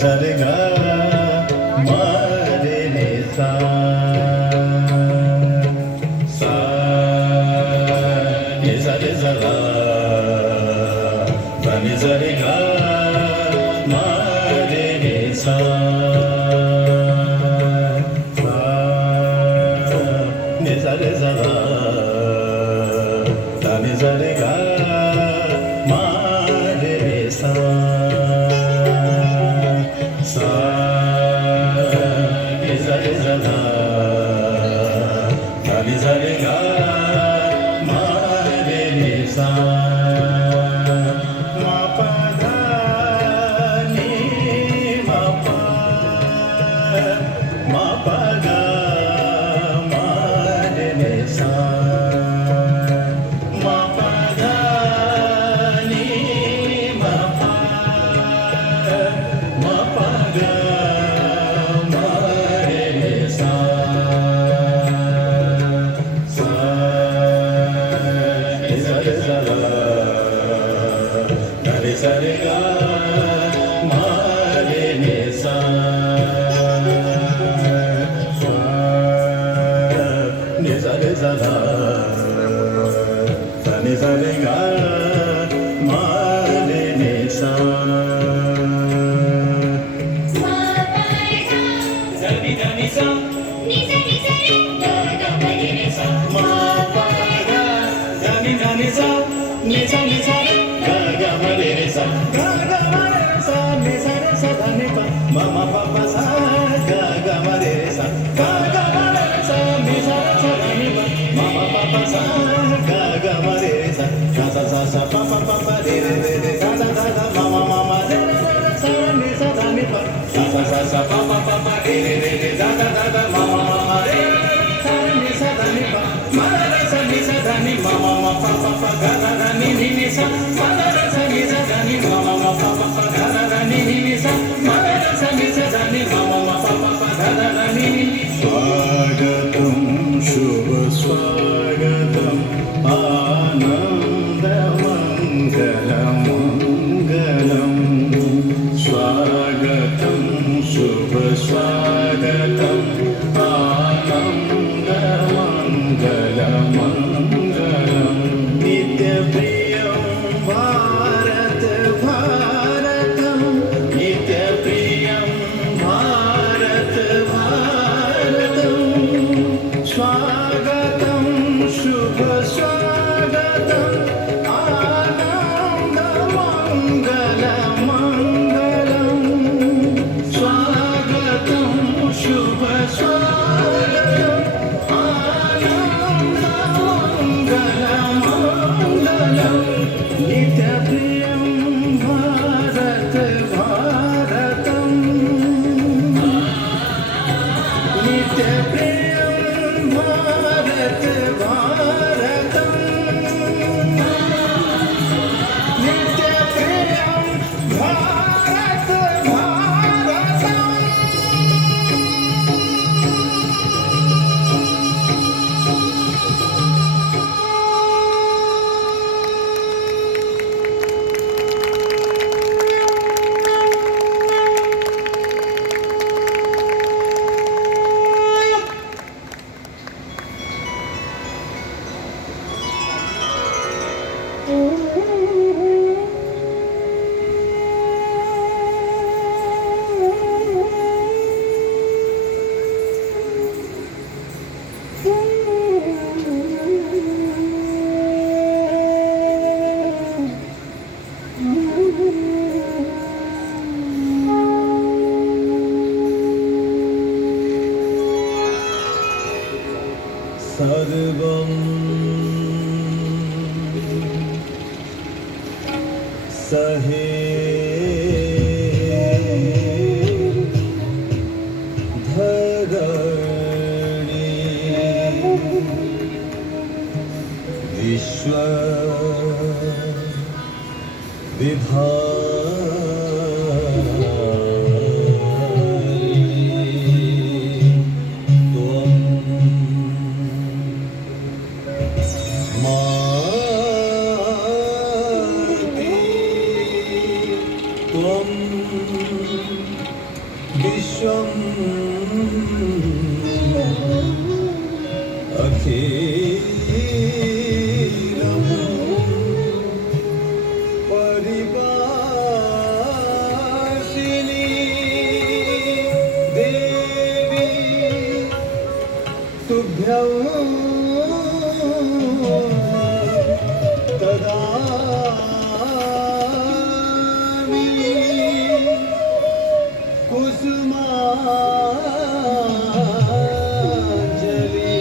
sa re ga ma re re sa sa ni sa re sa la sa ni sa re ga ma re re sa sa ni sa re sa la sa ni sa re ga ma re re sa sa ni sa re sa la sa ni sa re ga ma re re sa ma pa da ni ma pa ga ma re re sa ma pa da ni ma pa ga ma re re sa sa ni sa re sa la ga re sa re ga ma re re sa sa ni sa re sa la sa ni sa re ga ma re re sa स्वागतं शुभ स्वागतं आनन्दमङ्गलमङ्गलं स्वागतं शुभ स्वागतं आनन्दमङ्गलमङ्गलं नित्यप्रियं भारत भारतं नित्यप्रियं भारत भारतं स्वागतं शुभ स्वागतं आनन्दमङ्गलमङ्गलं स्वागतं शुभ स्वागतं आनन्दमङ्गलमङ्गलं नित्यप्रियं भारत भारतं नित्यप्रियं भारत भारतं नित्यप्रियं भारत भारतं सर्वं सहे धरणी विश्व विभाति त्वं कुसुमांजली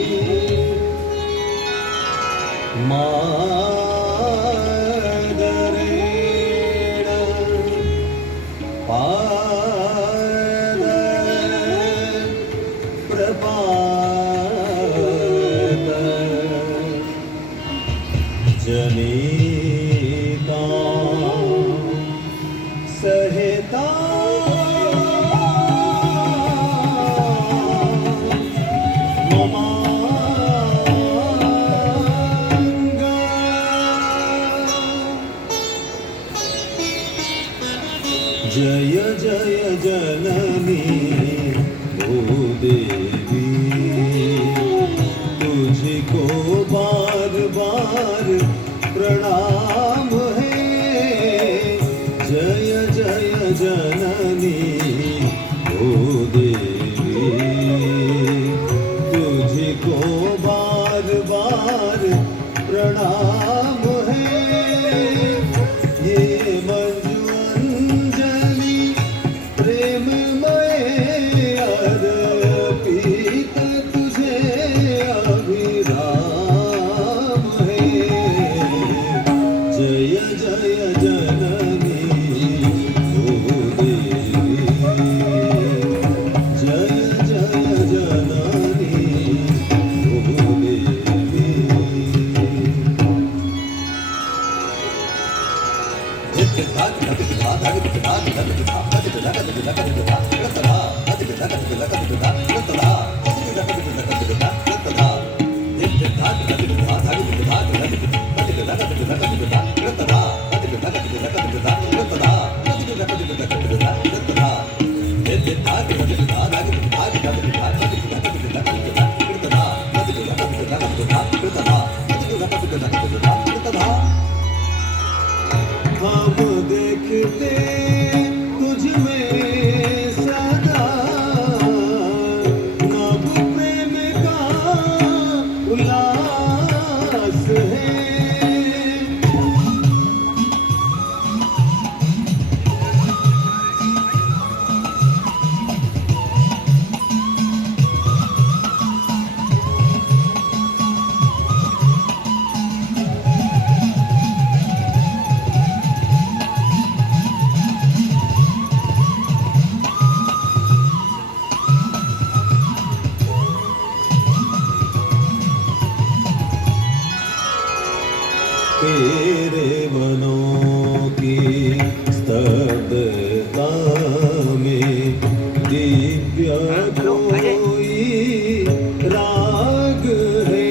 मादरेण पाद प्रपात जनिता सहिता जय जय जननी भूदेवी तुझको बार बार प्रणाम है जय जय जननी भूदेवी तुझको बार बार प्रणाम है ये मंजू अंजलि प्रेममय अर्पित तुझे अभिराम है जय जय जननी भूदेवी जय जय जननी भूदेवी हम देखते तुझ में सदा नव प्रेम का उल्लास है तेरे वनों की स्तब्धता में दिव्य कोई राग है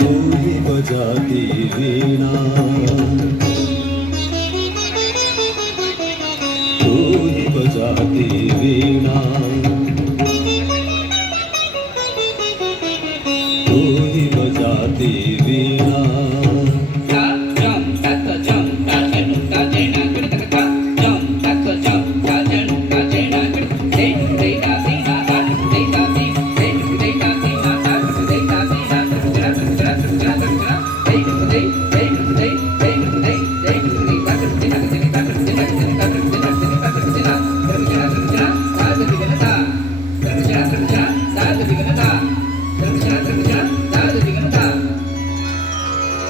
तू ही बजाती वीणा तू ही बजाती वीणा तू ही बजाती वीणा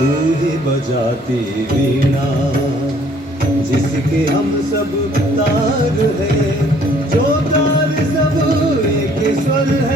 तू ही बजाती वीणा जिसके हम सब तार है जो तार सब एक स्वर है